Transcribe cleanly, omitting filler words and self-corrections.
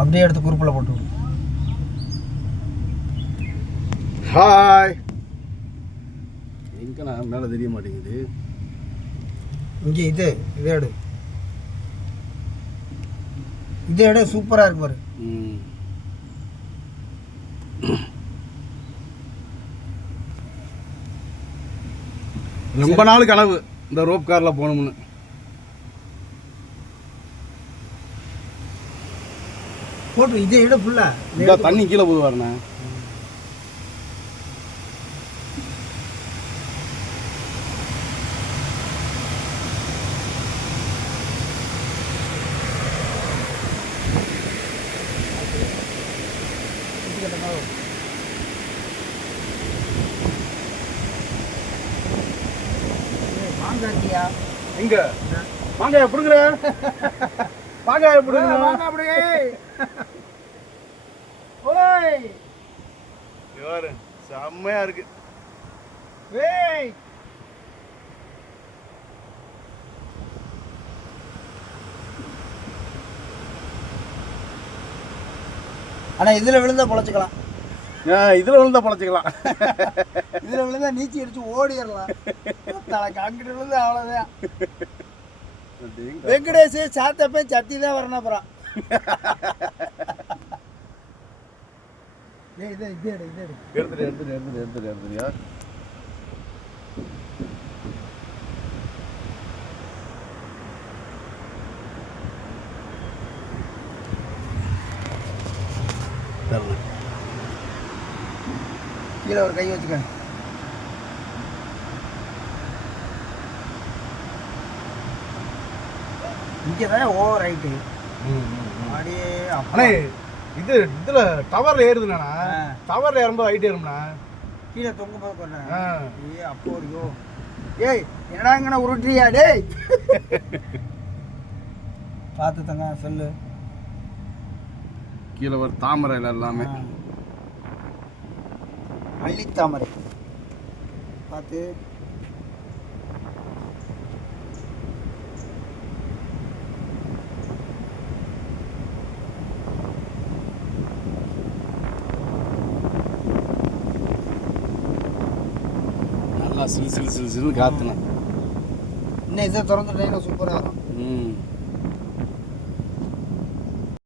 அப்படியே எடுத்து குறுப்பில் போட்டு விடு. ஹாய். எங்கண்ணா மேலே தெரிய மாட்டேங்குது. இங்கே இதே எடு, இதே எடு, சூப்பராக இருக்கு பாரு. ரொம்ப நாள் கனவு இந்த ரோப் காரில் போகணும்னு. போட்டு இதே இட ஃபுல்லாக இந்த தண்ணி கீழே போதுவாருண்ணே. மாங்காய்க்கியா எங்க மாங்காய பிடுங்குற? மாங்காய பிடுங்குற அப்படியே. ஓய் யாரு செம்மையா இருக்கு. ஏய் ஆனால் இதில் விழுந்தா பொழைச்சிக்கலாம். இதில் விழுந்தா பொழைச்சிக்கலாம். இதில் விழுந்தா நீச்சி அடிச்சு ஓடிடலாம். அங்கிட்டு விழுந்து அவ்வளோதான். வெங்கடேஷ் சாத்தப்ப சத்தி தான் வரணும். அப்புறம் எடுத்துறியா? கீழே ஒரு கை வச்சுக்க. இங்கே தான் ஓவர் ஹைட்டு. அப்படியே அண்ணே இது இதில் டவரில் ஏறுதுண்ணா. டவரில் ஏறும்போது ஹைட் ஏறும்ண்ணா. கீழே தொங்க போது போடுறேன். ஏ அப்போ ஐயோ ஏய் என்னடாங்கண்ணா உருட்டுறியா டேய்? பார்த்து தங்க சொல்லு. கீழே ஒரு தாமரையில் எல்லாமே அள்ளித்தாமரை பார்த்து. நல்லா சிலு சிலு சிலு சிலுன்னு காத்துனேன். இன்னும் இதை திறந்துட்டேன் சூப்பராக இருக்கும்.